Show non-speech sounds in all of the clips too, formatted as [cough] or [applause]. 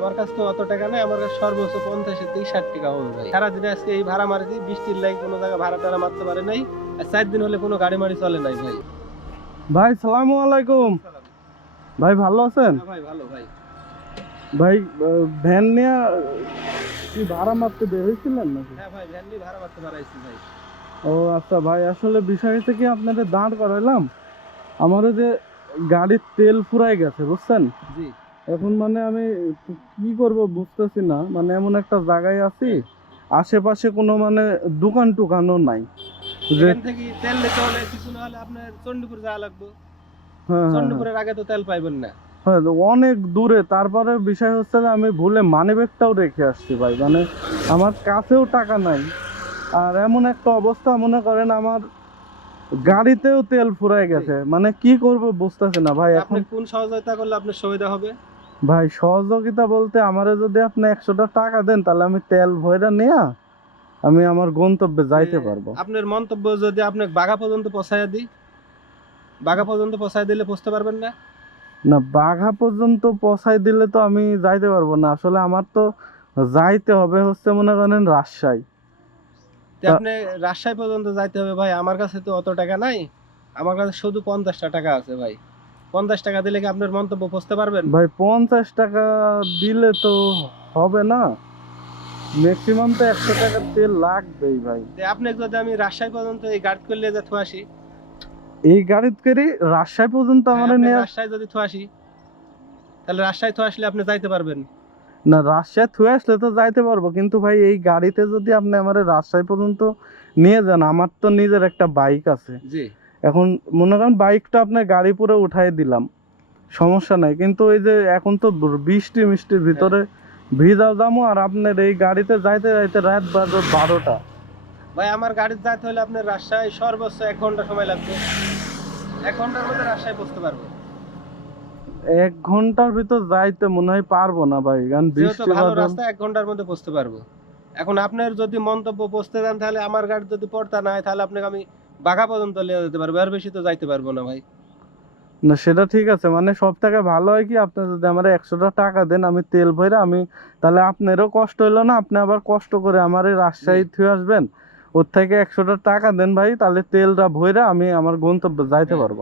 আমার কাছে তো অত টাকা নাই আমার কাছে সর্বোচ্চ পঞ্চাশের থেকে ষাট টাকা হবে। ভাই সারাদিনে আজকে এই ভাড়া মারিছি বৃষ্টির লাগে কোনো জায়গায় ভাড়া টাড়া মারতে পারে নাই। আর চার দিন হলে কোনো গাড়ি মারি চলে নাই ভাই। ভাই সালামু আলাইকুম। ভাই ভালো আছেন? হ্যাঁ ভাই ভালো ভাই। ভাই ভ্যান নিয়ে কি ভাড়া মারতে বের হয়েছিলেন নাকি? হ্যাঁ ভাই ভ্যান নিয়ে ভাড়া মারতে পারাইছি ভাই। ও আচ্ছা ভাই আসলে বিষয় হচ্ছে কি আপনাদের দাঁড় করাইলাম। আমারও যে গাড়ির তেল ফুরাই গেছে বুঝছেন? জি। এখন মানে আমি কি করব বুঝতেছি না। মানে এমন একটা জায়গায় আছি আশেপাশে কোনো মানে দোকান টুকানও নাই। যে তেল নিতে হলে কিছু না হলে আপনার চণ্ডীপুর যাওয়া লাগবে। হ্যাঁ, হ্যাঁ, হ্যাঁ। আগে তো তেল পাইবেন না। হ্যাঁ অনেক দূরে। তারপরে বিষয় হচ্ছে যে আমি ভুলে মানিব্যাগটাও রেখে আসছি ভাই। মানে আমার কাছেও টাকা নাই। আর এমন একটা অবস্থা মনে করেন আমার গাড়িতেও তেল ফুরাই গেছে। মানে কি করব বুঝতেছি না ভাই এখন। আপনি কোন সহযোগিতা করলে আপনার সুবিধা হবে? ভাই সহযোগিতা বলতে আমারে যদি আপনি একশোটা টাকা দেন তাহলে আমি তেল ভয়রা নিয়ে আমি আমার গন্তব্যে যাইতে পারব। আপনার মন্তব্য যদি আপনি বাঘা পর্যন্ত পৌঁছায় দিই বাঘা পর্যন্ত পৌঁছায় দিলে পৌঁছতে পারবেন না? না বাঘা পর্যন্ত পৌঁছাই দিলে তো আমি যাইতে পারব না। আসলে আমার তো যাইতে হবে হচ্ছে মনে করেন রাজশাহী। আপনি রাজশাহী পর্যন্ত যাইতে হবে ভাই আমার কাছে তো অত টাকা নাই। আমার কাছে শুধু পঞ্চাশটা টাকা আছে ভাই। পঞ্চাশ টাকা দিলে কি আপনার মন্তব্য পৌঁছতে পারবেন? ভাই পঞ্চাশ টাকা দিলে তো হবে না। ম্যাক্সিমাম তো একশো টাকার তেল লাগবেই ভাই। আপনি যদি আমি রাজশাহী পর্যন্ত এই গাড়ি করলে যে থু আসি। এই গাড়িতে করে রাজশাহী পর্যন্ত আমার নিয়ে রাজশাহী যদি থু আসি তাহলে রাজশাহী আসলে আপনি যাইতে পারবেন। না রাজশাহী থুয়ে আসলে তো যাইতে পারব কিন্তু ভাই এই গাড়িতে যদি আপনি আমার রাজশাহী পর্যন্ত নিয়ে যান আমার তো নিজের একটা বাইক আছে। জি। এখন মনে করেন বাইকটা আপনার গাড়ি পুরো উঠাই দিলাম। সমস্যা নাই। কিন্তু ওই যে এখন তো বৃষ্টি মিষ্টির ভিতরে ভিজাও যাব আর আপনার এই গাড়িতে যাইতে যাইতে রাত বাজে বারোটা। ভাই আমার গাড়িতে যাইতে হলে আপনার রাজশাহী সর্বোচ্চ এক ঘণ্টা সময় লাগবে। এক ঘণ্টার মধ্যে রাজশাহী পৌঁছতে পারব। এক ঘণ্টার ভিতর যাইতে মনে হয় পারব না ভাই কারণ বৃষ্টি ভালো রাস্তা এক ঘণ্টার মধ্যে পৌঁছতে পারব। এখন আপনার যদি মন্তব্য পৌঁছতে যান তাহলে আমার গাড়ি যদি পড়তা না হয় তাহলে আপনাকে আমি বাঘা পর্যন্ত নিয়ে যেতে পারব আর বেশি তো যাইতে পারব না ভাই। না সেটা ঠিক আছে মানে সব থেকে ভালো হয় কি আপনি যদি আমার একশোটা টাকা দেন আমি তেল ভরে আমি তাহলে আপনারও কষ্ট হইল না আপনি আবার কষ্ট করে আমার এই রাজশাহী থুয়ে আসবেন। ওর থেকে একশোটা টাকা দেন ভাই তাহলে তেলটা ভরে আমি আমার গন্তব্যে যাইতে। পারব।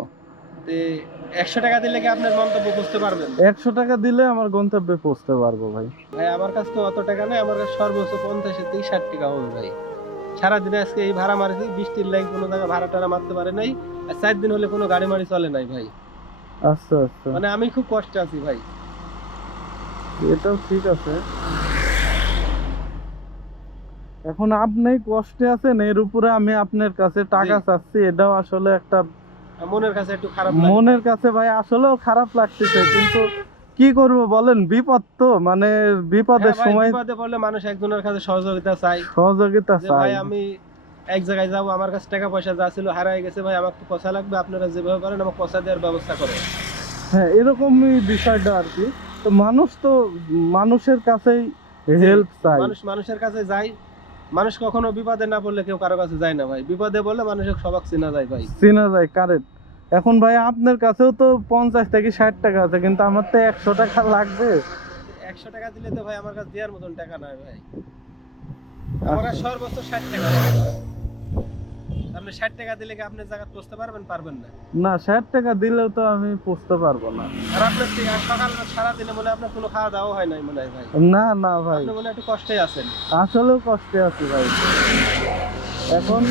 একশো টাকা দিলে কি আপনার মন্তব্য বুঝতে পারবেন? একশো টাকা দিলে আমার গন্তব্যে পৌঁছতে পারব ভাই। ভাই আমার কাছে তো অত টাকা নাই আমার কাছে সর্বোচ্চ পঞ্চাশের থেকে ষাট টাকা হবে ভাই। সারাদিনে আজকে এই ভাড়া মারিছি বৃষ্টির লাগে কোনো জায়গায় ভাড়া টাড়া মারতে পারে নাই। আর চার দিন হলে কোনো গাড়ি মারি চলে নাই ভাই। আচ্ছা আচ্ছা। মানে আমি খুব কষ্টে আছি ভাই। এটাও ঠিক আছে। এখন আপনি কষ্টে আছেন এর উপরে আমি আপনার কাছে টাকা চাচ্ছি এটাও আসলে একটা মনের কাছে একটু খারাপ মনের কাছে ভাই আসলেও খারাপ লাগতেছে কিন্তু কি করব বলেন? বিপদ তো মানে বিপদের হ্যাঁ ভাই, সময় বিপদে পড়লে মানুষ একজনের কাছে সহযোগিতা চাই সহযোগিতা চাই ভাই আমি এক জায়গায় যাব আমার কাছে টাকা পয়সা যা ছিল হারাই গেছে ভাই আমাকে তো পয়সা লাগবে আপনারা যেভাবে পারেন আমাকে পয়সা দেওয়ার ব্যবস্থা করেন। হ্যাঁ এরকমই বিষয়টা আর কি। তো মানুষ তো মানুষের কাছেই হেল্প চাই মানুষ মানুষের কাছে যায়। মানুষ কখনো বিপদে না পড়লে কেউ কারও কাছে যায় না ভাই। বিপদে বললে মানুষের সবাক চেনা যায় ভাই। চেনা যায় কারেন্ট এখন ভাই আপনার কাছেও তো পঞ্চাশ থেকে ষাট টাকা আছে কিন্তু আমার তো একশো টাকা লাগবে। একশো টাকা দিলে তো ভাই আমার কাছে দেওয়ার মতন টাকা নাই ভাই। আমার সর্বোচ্চ ষাট টাকা আপনি ষাট টাকা দিলে কি আপনি জায়গা পৌঁছতে পারবেন পারবেন না? না ষাট টাকা দিলেও তো আমি পারব না। আর আপনার মনে কোনো খাওয়া দাওয়া হয় নাই মনে হয় ভাই? না না ভাই। আপনি মনে একটু কষ্টে আছেন। আসলেও কষ্টে আছি ভাই। এখন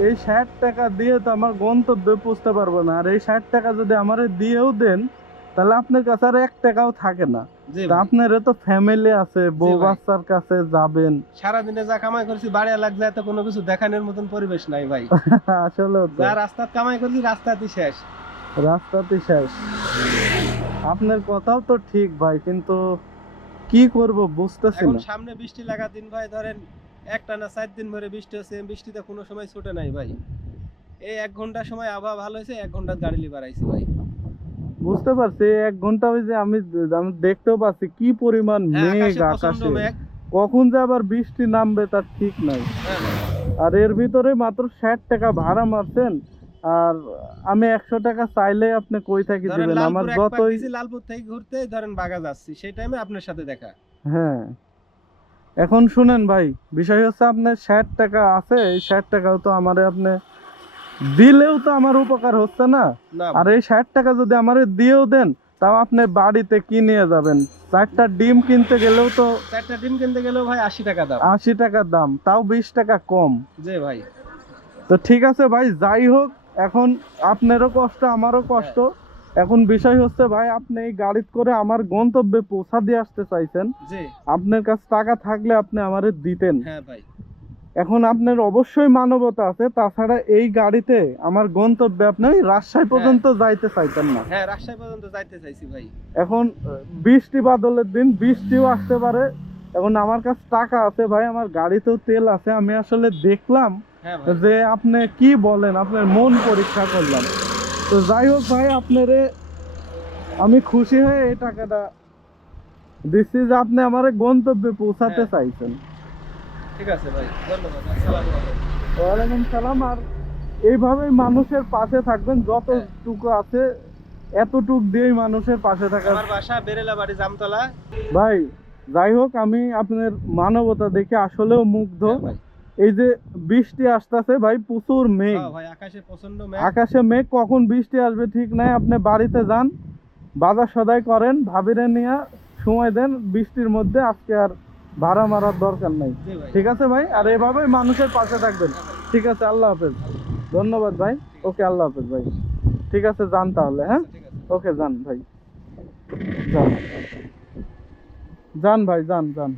এই ষাট টাকা দিয়ে তো আমার গন্তব্যে পৌঁছতে পারব না। আর এই ষাট টাকা যদি আমারে দিয়েও দেন তাহলে আপনার কাছে আর এক টাকাও থাকে না। আপনার তা ফ্যামিলি আছে বউ বাচ্চার কাছে যাবেন। সারাদিনে যা কামাই করছি বাড়ি লাগ যায় তো কোনো কিছু দেখানোর মতন পরিবেশ নাই ভাই। [laughs] আসলে যা রাস্তা কামাই করছি রাস্তাতেই শেষ। রাস্তাতে শেষ। আপনার কথাও তো ঠিক ভাই কিন্তু কি করব বুঝতেছি এখন না। সামনে বৃষ্টি লাগা দিন ভাই ধরেন একটা না চার দিন ধরে বৃষ্টি হচ্ছে বৃষ্টিতে কোনো সময় ছুটে নাই ভাই। এই এক ঘণ্টা সময় আবহাওয়া ভালো হয়েছে এক ঘণ্টা গাড়ি লিবার আইছি ভাই। বুঝতে পারছি এক ঘণ্টা যে আমি আমি দেখতেও পাচ্ছি কি পরিমাণ হ্যাঁ, মেঘ আকাশে কখন যে আবার বৃষ্টি নামবে তার ঠিক নাই। হ্যাঁ, আর এর ভিতরে মাত্র ষাট টাকা ভাড়া মারছেন আর আমি একশো টাকা চাইলে আপনি কই থাকি দিবেন? আমার যতই লালপুর থেকে ঘুরতে ধরেন বাগা যাচ্ছি সেই টাইমে আপনার সাথে দেখা। হ্যাঁ। এখন শুনেন ভাই বিষয় হচ্ছে আপনার ষাট টাকা আছে এই ষাট টাকাও তো আমার আপনি দিলেও তো আমার উপকার হচ্ছে না। আর এই ষাট টাকা যদি আমার দিয়েও দেন তাও আপনি বাড়িতে কি নিয়ে যাবেন? চারটা ডিম কিনতে গেলেও তো চারটা ডিম কিনতে গেলেও ভাই আশি টাকা দাম। আশি টাকার দাম তাও বিশ টাকা কম। যে ভাই। তো ঠিক আছে ভাই যাই হোক এখন আপনারও কষ্ট আমারও কষ্ট। এখন বিষয় হচ্ছে ভাই আপনি এই গাড়িতে করে আমার গন্তব্যে পৌঁছা দিয়ে আসতে চাইছেন। আপনার কাছে টাকা থাকলে আপনি আমারে দিতেন। হ্যাঁ ভাই। এখন আপনার অবশ্যই মানবতা আছে তাছাড়া এই গাড়িতে আমার গন্তব্যে আপনি ওই রাজশাহী পর্যন্ত যাইতে চাইতেন না। হ্যাঁ রাজশাহী পর্যন্ত যাইতে চাইছি ভাই। এখন বৃষ্টি বাদলের দিন বৃষ্টিও আসতে পারে। এখন আমার কাছে টাকা আছে ভাই আমার গাড়িতেও তেল আছে। আমি আসলে দেখলাম হ্যাঁ যে আপনি কি বলেন আপনার মন পরীক্ষা করলাম। তো যাই হোক ভাই আপনারে আমি খুশি হয়ে এই টাকাটা দিচ্ছি যে আপনি আমার গন্তব্যে পৌঁছাতে হ্যাঁ। চাইছেন। ঠিক আছে ভাই ধন্যবাদ। ওয়ালাইকুম সালাম। আর এইভাবেই মানুষের পাশে থাকবেন যতটুকু আছে এতটুক দিয়েই মানুষের পাশে থাকা আমার বাসা বেরেলা বাড়ি জামতলা। ভাই যাই হোক আমি আপনার মানবতা দেখে আসলেও মুগ্ধ। হ্যাঁ ভাই। এই যে বৃষ্টি আসতেছে ভাই প্রচুর মেঘ। হ্যাঁ আকাশে মেঘ। কখন বৃষ্টি আসবে ঠিক নাই আপনি বাড়িতে যান বাজার সদাই করেন ভাবিরে নিয়ে সময় দেন বৃষ্টির মধ্যে আজকে আর ভাড়া মারার দরকার নাই। ঠিক আছে ভাই? আর এভাবেই মানুষের পাশে থাকবেন। ঠিক আছে আল্লাহ হাফেজ। ধন্যবাদ ভাই। ওকে আল্লাহ হাফেজ ভাই। ঠিক আছে যান তাহলে হ্যাঁ? ওকে যান ভাই। যান। যান ভাই যান যান।